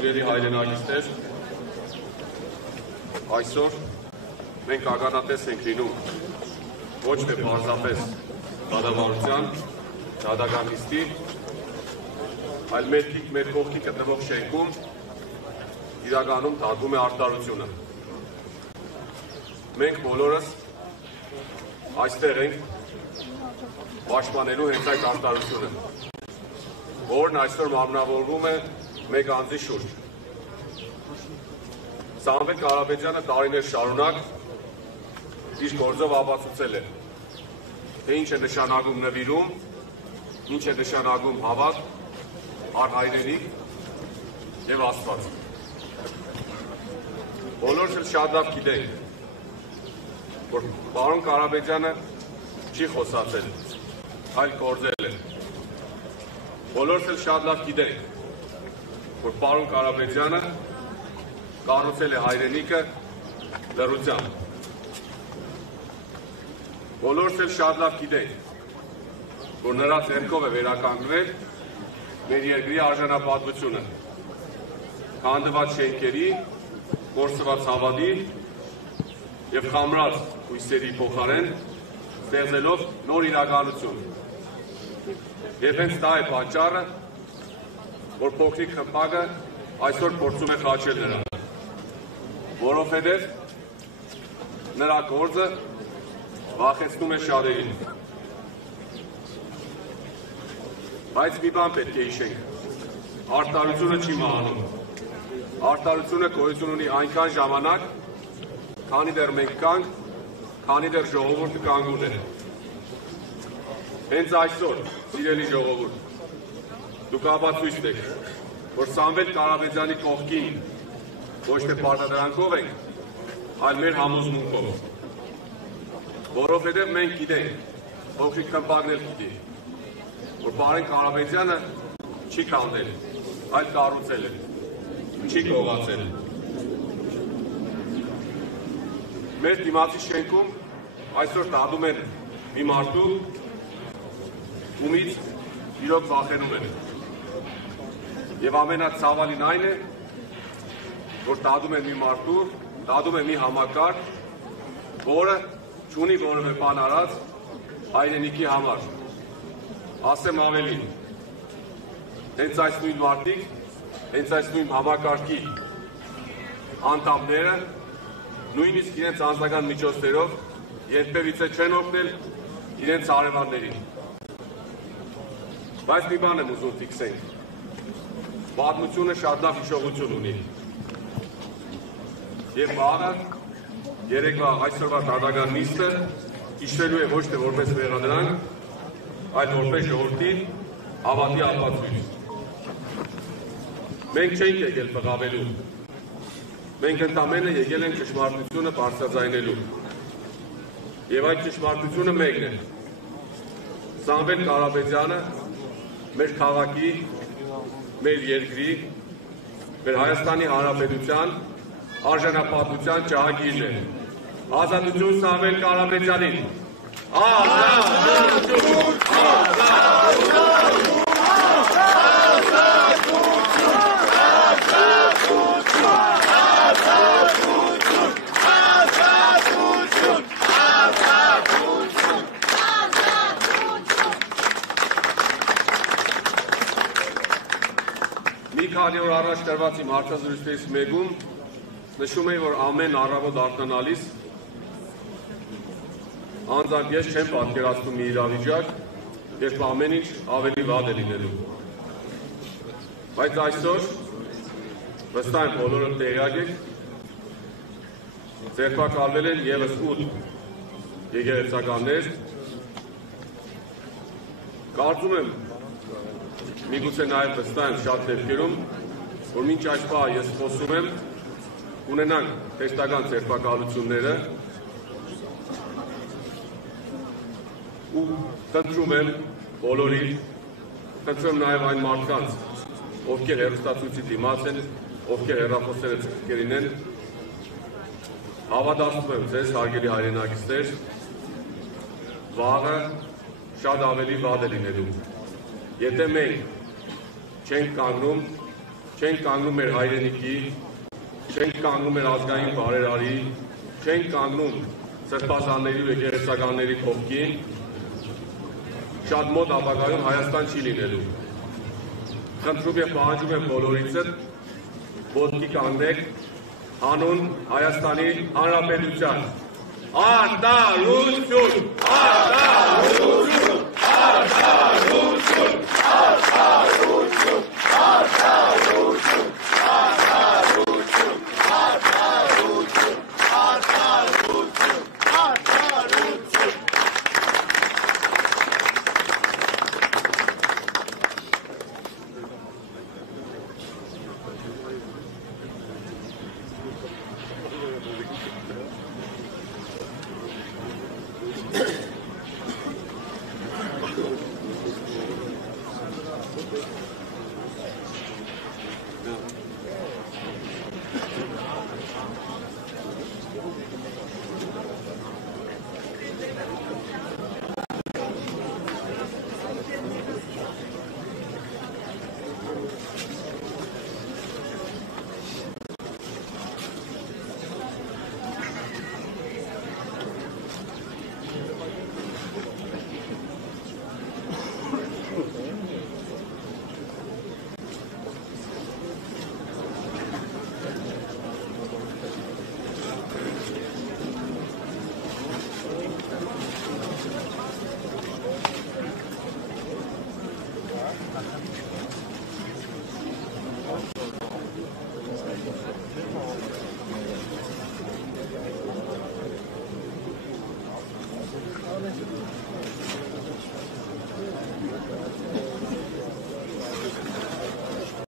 Սիրելի հայրենակիցներ, այսօր մենք ականատես ենք լինում ոչ թե պարզապես դատավարության, դատական նիստի, այլ մեր կողքի գտնվող շենքում իրականում դատվում է արտարությունը։ Մենք բոլորս այստեղ ենք պաշտպանելու հենց այդ արտարությունը, որն այսօր մարմնավորվում է մեկ անձի շուրջ։ Սամվել Կարապետյանը տարիներ շարունակ իր գործով ապացուցել է, թե ինչ է նշանակում նվիրում, ինչ է նշանակում հավատ, արհայրենիք և Աստված։ Բոլորս էլ շատ լավ գիտենք, որ պարոն Կարապետյանը չի խոսացել, այլ գործել է։ Բոլորս էլ շատ լավ գիտենք, որ պարոն Կարապետյանը կառուցել է հայրենիքը լռությամբ։ Բոլորս էլ շատ լավ գիտենք, որ նրա ձեռքով է վերականգնել մեր երկրի արժանապատվությունը, քանդված շենքերի, կորսված հավատի և խամրած հույսերի փոխարեն ստեղծելով նոր իրականություն։ Եվ հենց դա է պատճառը, որ փոքրիկ խմբակը այսօր փորձում է խաչել նրան, որովհետև նրա գործը վախեցնում է շատերին։ Բայց մի բան պետք է հիշենք, արտարությունը չի մահանում, արտարությունը գոյություն ունի այնքան ժամանակ, քանի դեռ մենք կանք, քանի դեռ ժողովուրդը կանգուն է։ Հենց այսօր, սիրելի ժողովուրդ, դուք ապացույց եք, որ Սամվել Կարապետյանի կողքին ոչ թե պարտադրանքով ենք, այլ մեր համոզմունքով, որովհետև մենք գիտենք, փոքրիկ խմբակն էլ գիտի, որ պարոն Կարապետյանը չի քանդել, այլ կառուցել է, չի կողացել։ Մեր դիմացի շենքում այսօր դատում են մի մարդու, ումից իրոք վախենում են։ Եվ ամենացավալին այն է, որ դատում են մի մարդու, դատում են մի համակարգ, որը չունի որևէ բան արած հայրենիքի համար։ Ասեմ ավելին, հենց այս նույն մարդիկ, հենց այս նույն համակարգի անդամները նույնիսկ իրենց անձնական միջոցներով երբևիցե չեն օգնել իրենց հարևաններին։ Բայց մի բան եմ ուզում ֆիքսենք, պատմությունը շատ լավ հիշողություն ունի։ Եվ վաղը, երեկվա այսօրվա դատական նիստը հիշվելու է ոչ թե որպես մեղադրանք, այլ որպես ժողովրդի հավատի ապացույց։ Մենք չենք եկել բղավելու, մենք ընդամենը եկել ենք ճշմարտությունը բարձրաձայնելու։ Եվ այդ ճշմարտությունը մեկն է։ Սամվել Կարապետյանը մեր քաղաքի, մեր երկրի, մեր Հայաստանի Հանրապետության արժանապատվության ջահագիրն է։ Ազատություն Սամվել Կարապետյանին։ Ազատություն, ազատություն, քանի օր առաջ տրված իմ հարցազրույցներից մեկում նշում էի, որ ամեն առավոտ արթնանալիս անձամբ ես չեմ պատկերացնում մի իրավիճակ, երբ ամեն ինչ ավելի վատ է լինելու։ Բայց այսօր վստահ եմ բոլորը տեղյակ եք, ձերբակալվել են ևս 8 եկեղեցականներ։ Կարծում եմ, միգուցե նաև վստահ եմ շատ դեպքերում, որ մինչ այս պահը ես խոսում եմ, ունենանք տեստական ձերբակալությունները ու խնդրում եմ բոլորին, խնդրում նաև այն մարդկանց, ովքեր հեռուստացույցի դիմաց են, ովքեր հեռախոսները ցկերին են, հավատացնում եմ ձեզ, հարգելի հայրենակիցներ, վաղը շատ ավելի վատ է լինելու։ Եթե մենք չենք կանգնում, չենք կանգնում մեր հայրենիքի, չենք կանգնում մեր ազգային բարերարի, չենք կանգնում սրբազանների ու եկեղեցականների կողքին, շատ մոտ ապագայում Հայաստան չի լինելու։ Խնդրում և պահանջում եմ բոլորիցս, ոտքի կանգնեք հանուն Հայաստանի Հանրապետության։ Արտարություն!